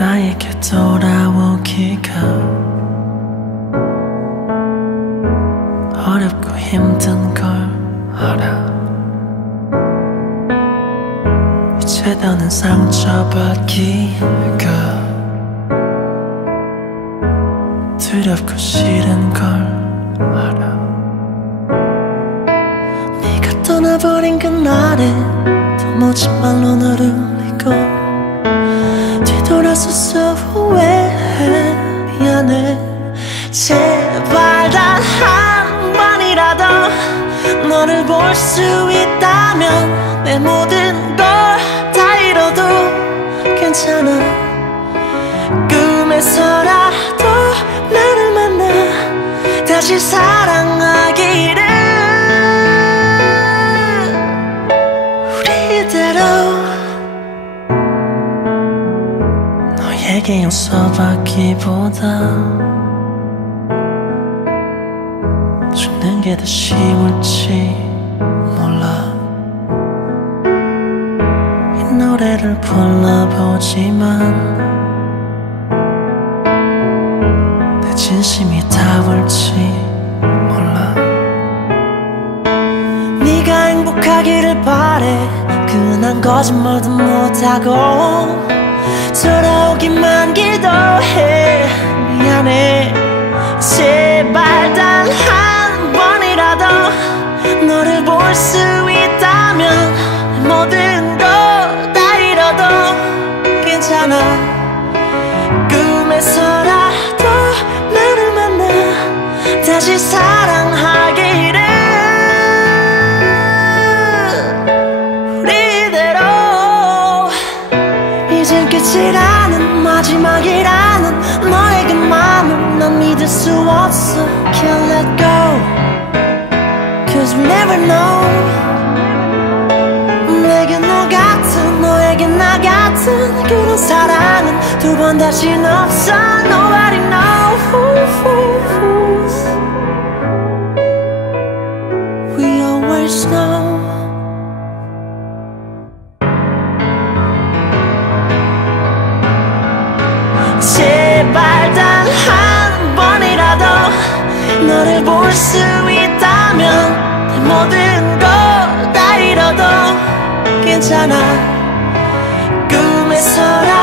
나에게 돌아오기가 어렵고 힘든 걸 알아. 이제 더는 상처받기가 두렵고 싫은 걸 알아. 네가 떠나버린 그날에 도무지 말로 너를 울리고 뒤돌아서서 후회해. 미안해. 제발 단 한 번이라도 너를 볼 수 있다면 내 모든 걸 다 잃어도 괜찮아. 꿈에서라도 나를 만나 다시 사랑하기를. 우리대로 너에게 용서받기보다 죽는 게 더 쉬울지 몰라. 이 노래를 불러보지만 내 진심이 닿을지 몰라. 네가 행복하기를 바래. 괜한 거짓말도 못하고 돌아오기만 기도해. 미안해. 제발 단 한 번이라도 너를 볼 수 있다면 모든 거 다 잃어도 괜찮아. 꿈에서라도 나를 만나 다시 사랑하기를. 우리대로 이젠 끝이라는 마지막이라는 너의 그 맘을 난 믿을 수 없어. Can't let go Cause we never know. 내게 너 같은 너에게 나 같은 그런 사랑은 두 번 다신 없어. Nobody knows. We always know. 제발 단 한 번이라도 너를 볼 수 있다면 내 모든 거 다 잃어도 괜찮아. 꿈에서라